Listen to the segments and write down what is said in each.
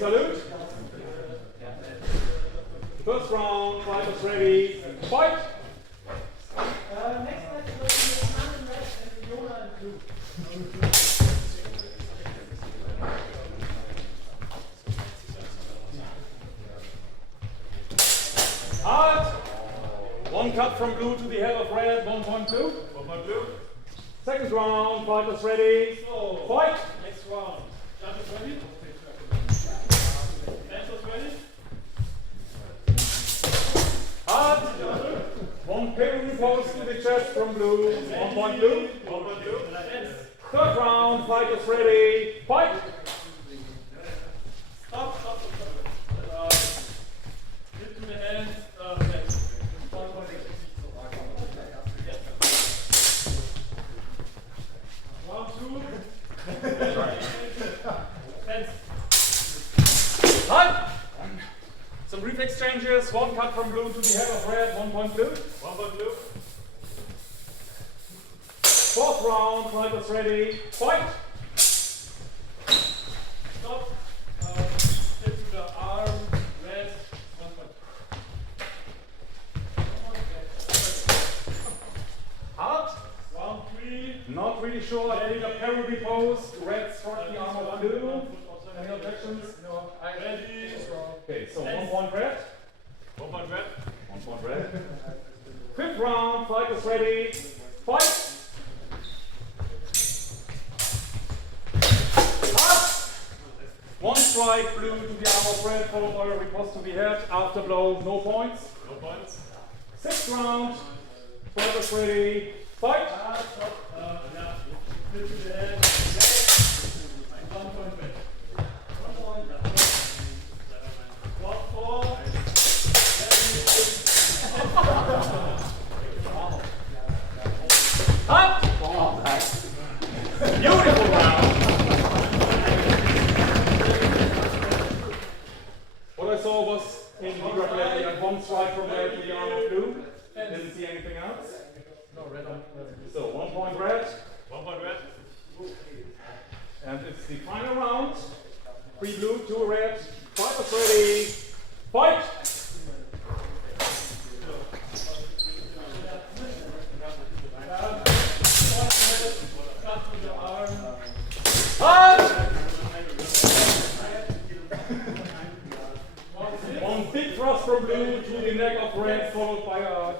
salute. First round, fighters ready, fight! Next match will be man in red and Fiona in blue. Hard! One cut from blue to the head of red, 1.2. 1.2. Second round, fighters ready, fight! Next round. Judges ready? Dancers ready? Hard! One parry pose to the chest from blue, 1.2. 1.2. Third round, fighters ready, fight! Stop. Hit to the hand. Next. 1, 2. Hands. Hard! Some reflex changes, one cut from blue to the head of red, 1.2. 1.2. Fourth round, fighters ready, fight! Stop. Hit to the arm. Red. 1.2. Hard! Round 3. Not really sure, I think a parry pose, red struck the arm of blue. Any objections? No. Ready. Okay, so 1 point red. 1 point red. 1 point red. Fifth round, fighters ready, fight! Hard! One strike, blue to the arm of red, followed by a riposte to the head. Afterblow, no points. No points. Sixth round, fighters ready, fight! Yeah. Hit to the head. 1 point red. 1 point. 4. Up! Beautiful round! What I saw was in the grappling and one strike from red to the arm of blue. Didn't see anything else. No, red on. So 1 point red. 1 point red. And it's the final round. 3 blue, 2 red. Fighters ready. Fight! Hard! One big thrust from blue to the neck of red, followed by a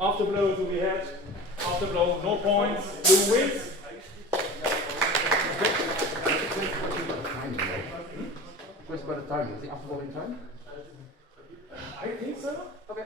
afterblow to the head. Afterblow, no points. Blue wins. Where's by the time? Is it after in time? I think so. Okay.